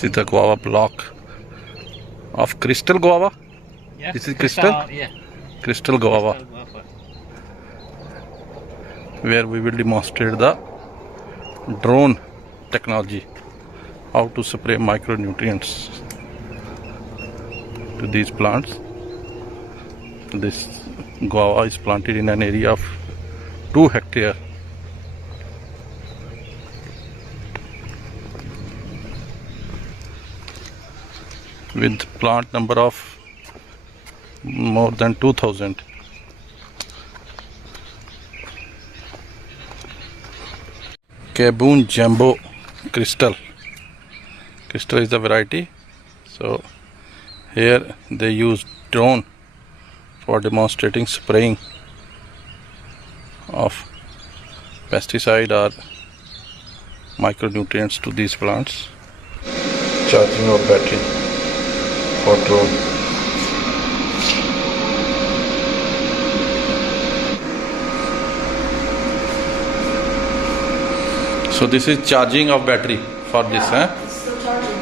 This is the guava block of crystal guava. Yeah. This is crystal? Yeah. Crystal guava, Crystal guava. where we will demonstrate the drone technology, how to spray micronutrients to these plants. This guava is planted in an area of 2 hectares. With plant number of more than 2000. Caboon Jumbo Crystal. Crystal is the variety. So here they use drone for demonstrating spraying of pesticide or micronutrients to these plants. Charging of battery for drone. So this is charging of battery for this, huh? It's still charging.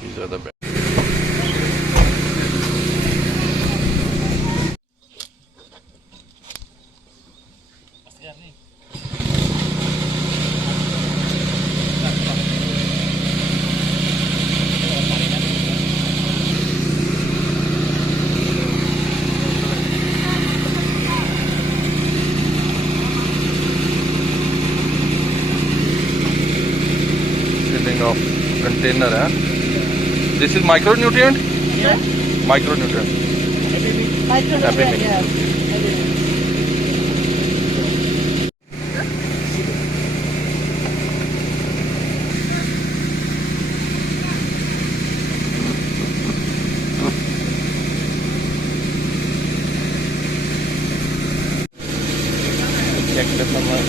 These are the batteries. Filling of container, huh? This is micronutrient? Yeah. Micronutrient. Micronutrient, yeah. Check the summer.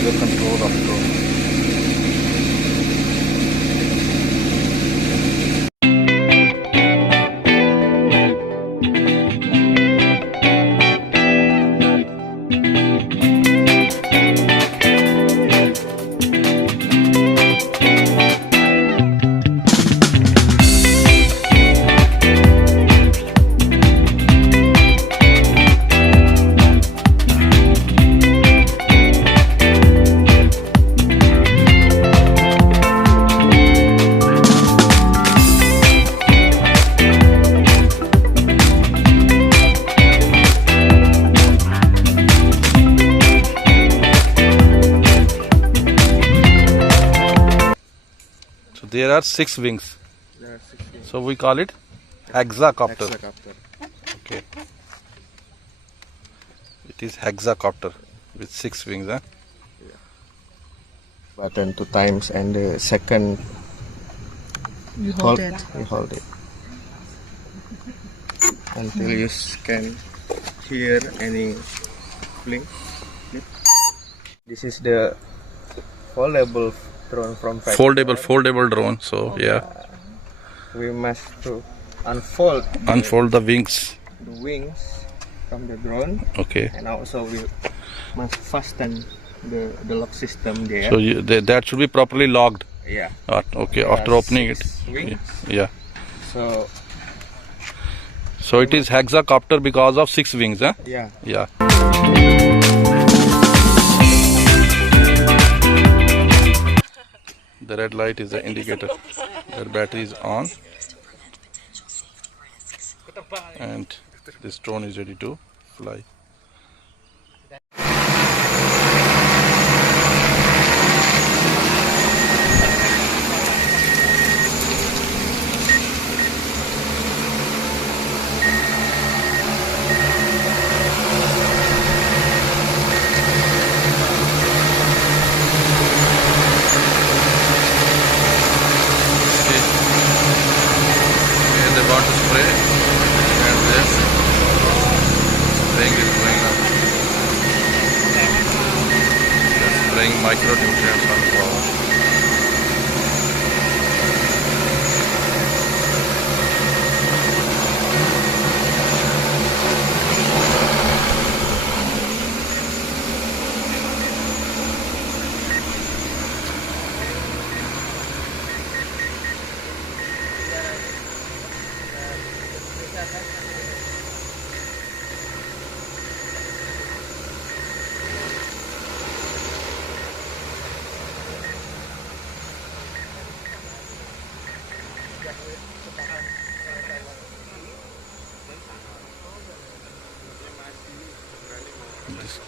The control of drone. So there are 6 wings. There are 16. So we call it hexacopter. Hexacopter. Okay. It is hexacopter with 6 wings, huh? Button 2 times and the second You hold it. you hold it until you can hear any blink. This is the foldable drone from factory. Foldable drone. So yeah, We must to unfold unfold the wings. the wings from the drone, Okay. and also we must fasten the lock system there. So that should be properly locked. Yeah. Okay. There After are opening it. 6 wings. Yeah. So So it is hexacopter because of 6 wings, huh? yeah. Yeah. The red light is the indicator that battery is on, and this drone is ready to fly. They want to spray, and this spraying is going up. They're spraying micronutrients on the flower.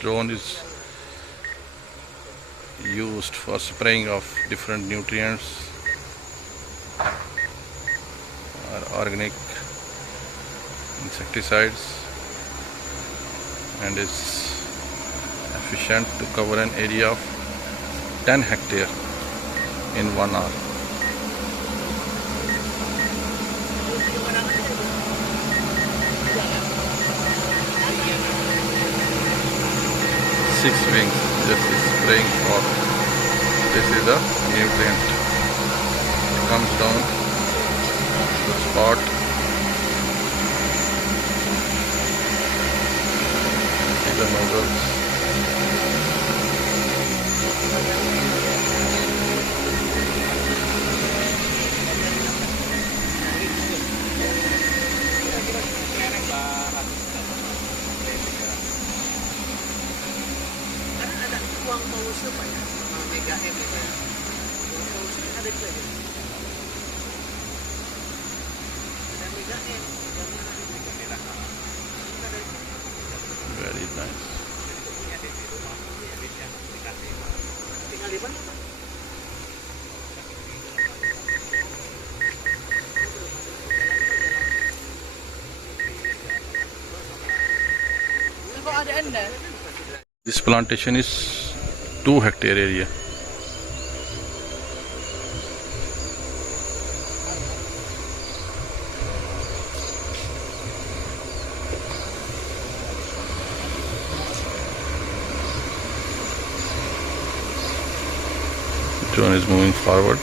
drone is used for spraying of different nutrients or organic insecticides, and is efficient to cover an area of 10 hectares in 1 hour. Six wings, just is spraying for. This is the nutrient. It comes down to the spot. See the nozzles. Uang polusi apa ya? Sama Mega M itu ya. Uang polusi ada juga ya. Ada Mega M. Very nice. Tinggal di mana? Kok ada anda? This plantation is 2 hectare area. Drone is moving forward.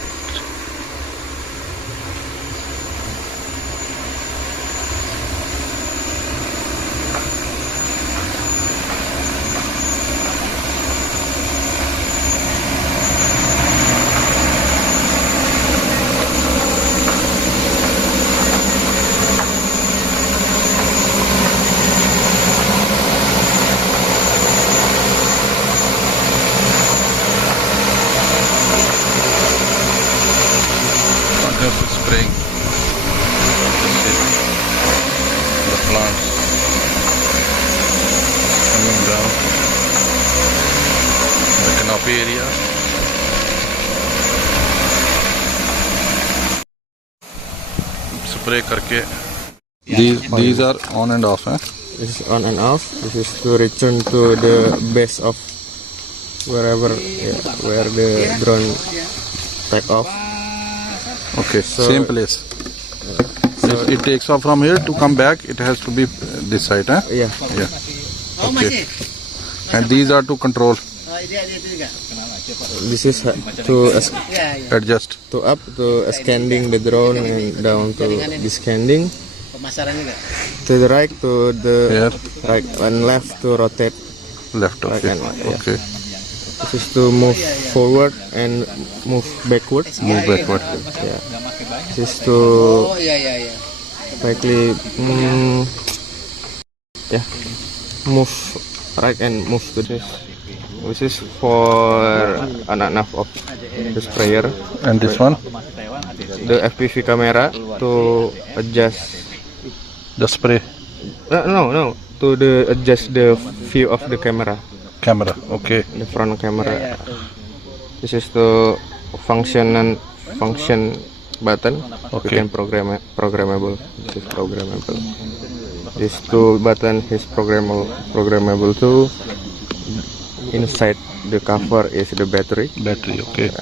Continuously spraying the plants coming down the canopy area. Spray करके these are on and off, This is on and off. This is to return to the base of wherever where the drone take off. Okay, So- same place. If it takes off from here to come back, it has to be this side, huh? Yeah. Yeah. Oh Okay. masih. And these are to control, Dia itu juga. This is to Ya ya. adjust. to up to scanning the drone and down to the scanning. Pemasaran juga. To the right to the Here, right and left to rotate. left. Okay. and right, yeah. Okay. This is to move forward and move backward. Move backward. Yeah. This is to Oh iya iya iya. likely move right and move to this. This is for enough of the sprayer. And this one, The FPV camera to adjust. the spray No. To adjust the view of the camera, camera. Okay. the front camera. This is the function button. We Okay. can programmable. This is programmable. These two button is programmable too. Inside the cover is the battery. Battery. Okay.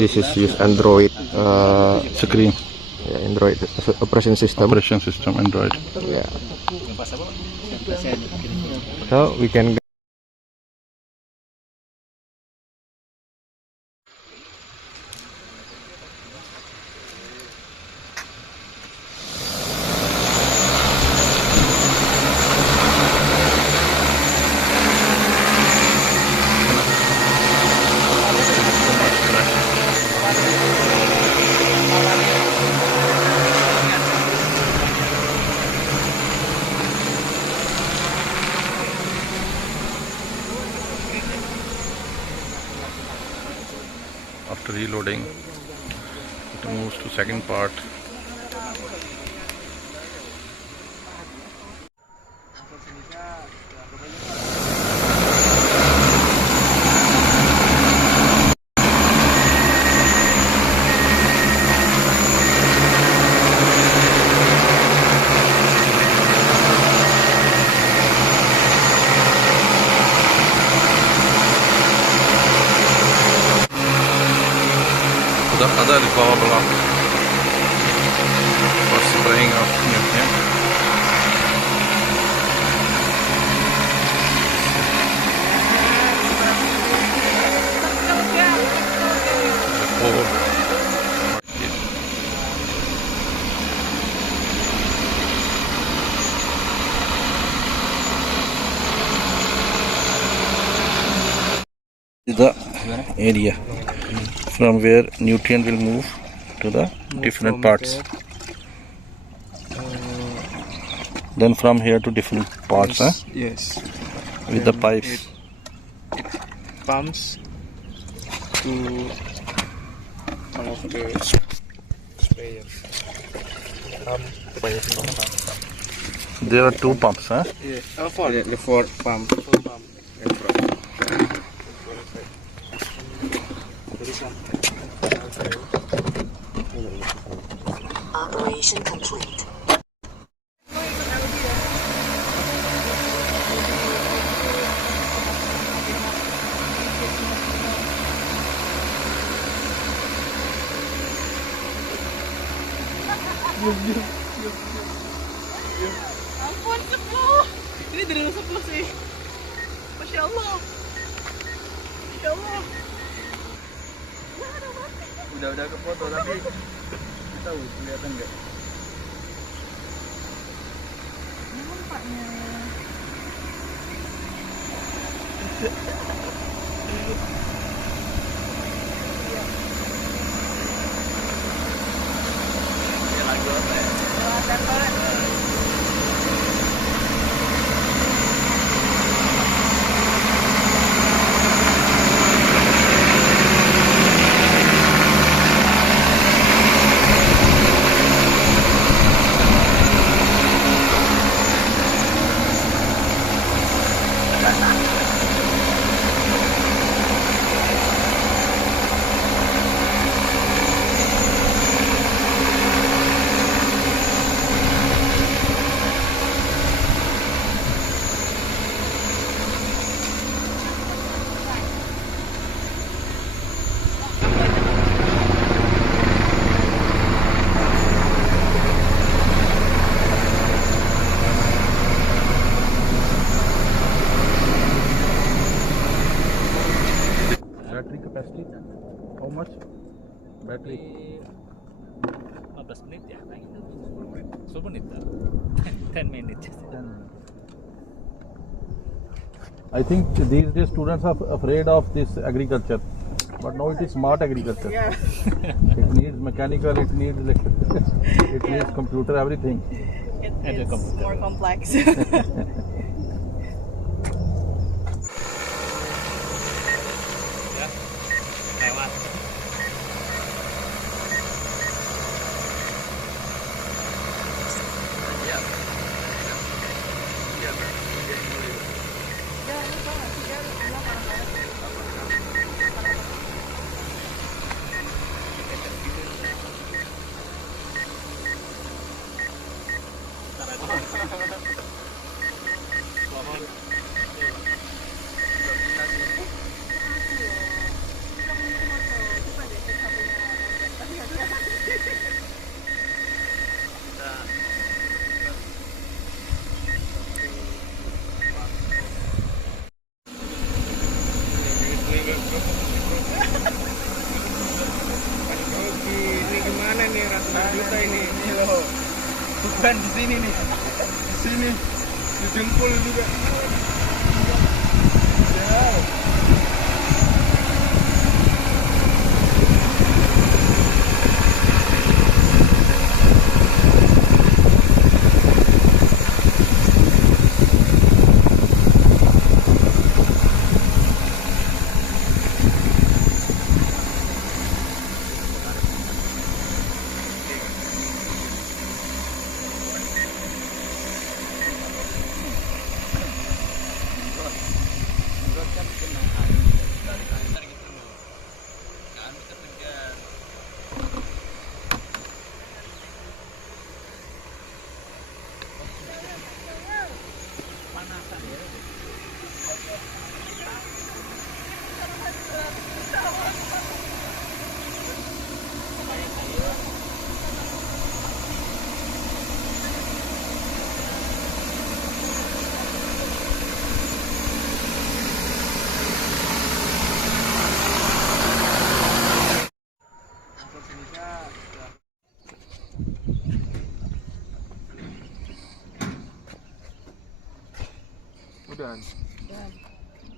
This is use Android Screen. Android operation system. Operation system. Android. Yeah. So we can After reloading, it moves to second part. the power block for spraying of nutrient. The pole. Is the area from where nutrient will move to the different parts. Then from here to different parts, huh? Yes. With the pipes. It pumps to one of the sprayers. There are two pumps, huh? Yes. The four pump. In front. Operation complete. Ampun, 10. Ini dari 10 sih. Masya Allah. Masya Allah. Udah ke foto tapi kita tahu kelihatan nggak? Nampaknya. Battery capacity? How much? Battery? 15 menit ya, 10 menit 10 minutes. I think these days students are afraid of this agriculture, but now it is smart agriculture. Yeah. It needs mechanical, it needs electric, it needs computer, everything. It's more complex. Lewat. Ini gimana nih ratusan juta ini loh. Bukan di sini nih. Di sini. Di jempol juga.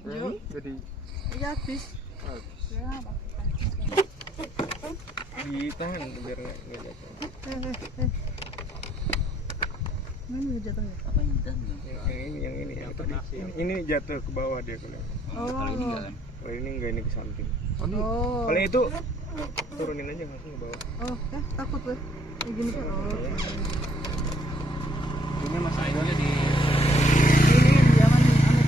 Jo. Jadi Iya habis. Ya, apa? ditahan biar nggak jatuh. Mana jatuhnya? Apa yang dan? Yang ini ini jatuh ke bawah dia kalau. Kalau ini enggak kan? Kalau ini enggak, ini ke samping. Oh. Kalau itu turunin aja langsung ke bawah. Oh, takut gue. Kayak gini kan. Oh. Ini Mas Aidil di Ini jangan aneh.